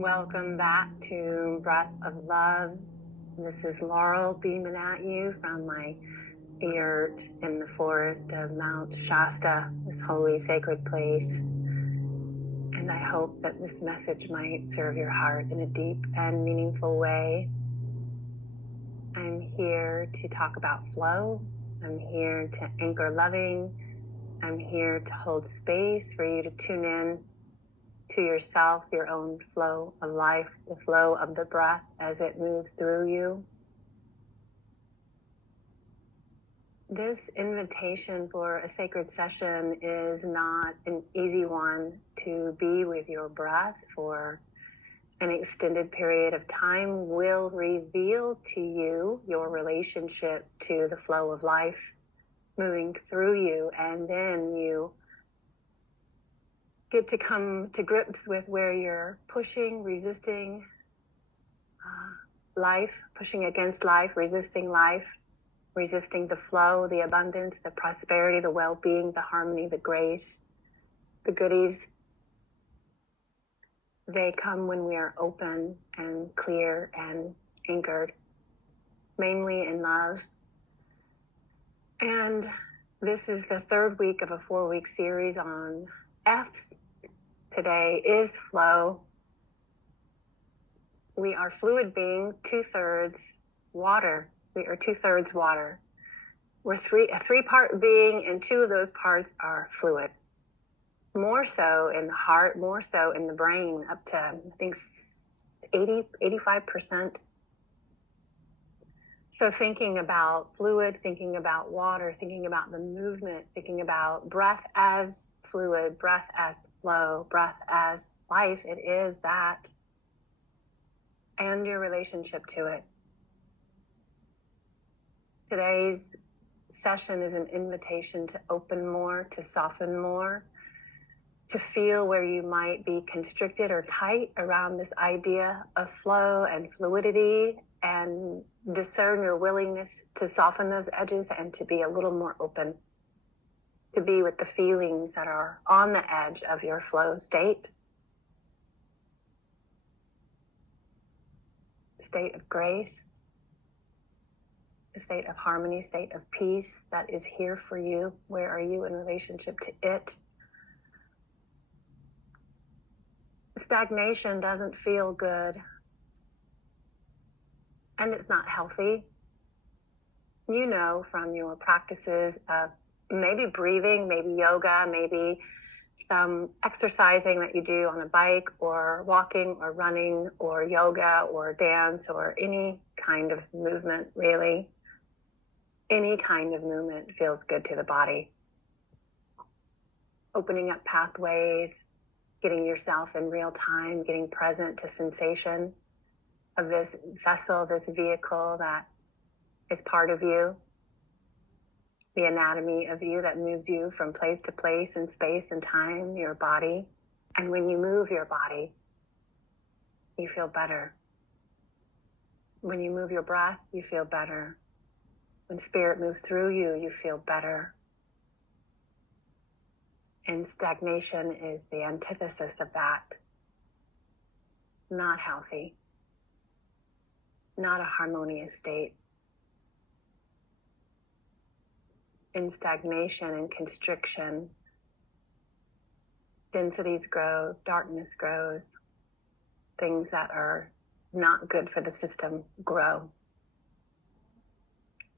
Welcome back to Breath of Love. This is Laurel beaming at you from my yurt in the forest of Mount Shasta, this holy sacred place. And I hope that this message might serve your heart in a deep and meaningful way. I'm here to talk about flow. I'm here to anchor loving. I'm here to hold space for you to tune in to yourself, your own flow of life, the flow of the breath as it moves through you. This invitation for a sacred session is not an easy one. To be with your breath for an extended period of time will reveal to you your relationship to the flow of life moving through you, and then you get to come to grips with where you're pushing, resisting life, pushing against life, resisting the flow, the abundance, the prosperity, the well-being, the harmony, the grace, the goodies. They come when we are open and clear and anchored, mainly in love. And this is the third week of a 4-week series on F's. Today is flow. We are fluid beings, 2/3 water. We are 2/3 water. We're a 3-part being, and 2 of those parts are fluid. More so in the heart, more so in the brain, up to, I think, 85%. So thinking about fluid, thinking about water, thinking about the movement, thinking about breath as fluid, breath as flow, breath as life, it is that, and your relationship to it. Today's session is an invitation to open more, to soften more, to feel where you might be constricted or tight around this idea of flow and fluidity, and discern your willingness to soften those edges and to be a little more open, to be with the feelings that are on the edge of your flow state of grace, a state of harmony, state of peace that is here for you. Where are you in relationship to it? Stagnation doesn't feel good, and it's not healthy. You know from your practices of maybe breathing, maybe yoga, maybe some exercising that you do on a bike or walking or running or yoga or dance or any kind of movement, really. Any kind of movement feels good to the body. Opening up pathways, getting yourself in real time, getting present to sensation of this vessel, this vehicle that is part of you, the anatomy of you that moves you from place to place in space and time, your body. And when you move your body, you feel better. When you move your breath, you feel better. When spirit moves through you, you feel better. And stagnation is the antithesis of that. Not healthy. Not a harmonious state. In stagnation and constriction, densities grow, darkness grows, things that are not good for the system grow.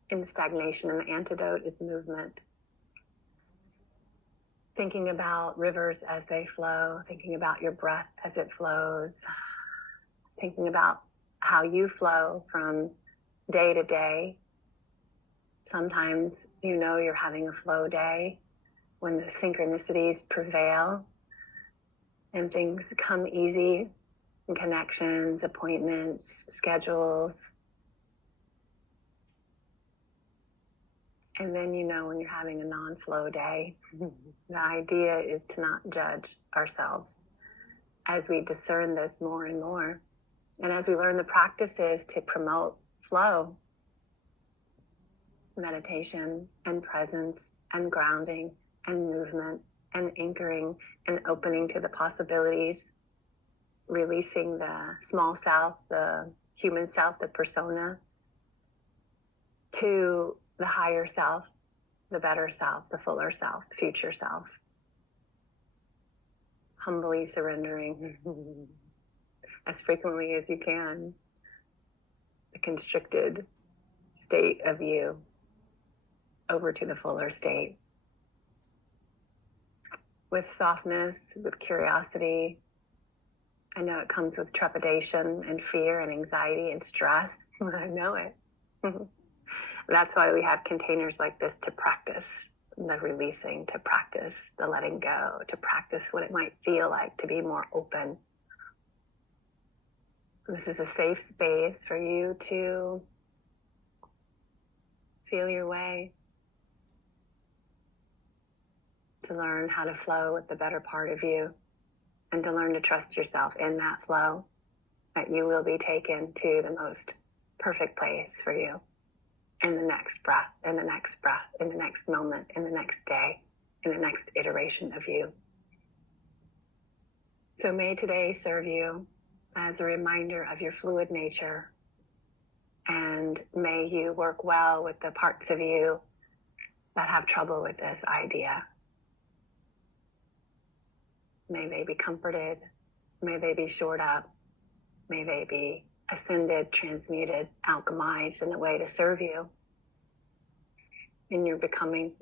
In stagnation, and the antidote is movement. Thinking about rivers as they flow, thinking about your breath as it flows, thinking about how you flow from day to day. Sometimes you know you're having a flow day when the synchronicities prevail and things come easy, and connections, appointments, schedules. And then you know when you're having a non-flow day. The idea is to not judge ourselves as we discern this more and more. And as we learn the practices to promote flow, meditation and presence and grounding and movement and anchoring and opening to the possibilities, releasing the small self, the human self, the persona, to the higher self, the better self, the fuller self, the future self. Humbly surrendering as frequently as you can the constricted state of you over to the fuller state. With softness, with curiosity. I know it comes with trepidation and fear and anxiety and stress. I know it. That's why we have containers like this, to practice the releasing, to practice the letting go, to practice what it might feel like to be more open. This is a safe space for you to feel your way, to learn how to flow with the better part of you, and to learn to trust yourself in that flow, that you will be taken to the most perfect place for you in the next breath, in the next breath, in the next moment, in the next day, in the next iteration of you. So may today serve you as a reminder of your fluid nature, and may you work well with the parts of you that have trouble with this idea. May they be comforted, may they be shored up, may they be ascended, transmuted, alchemized in a way to serve you in your becoming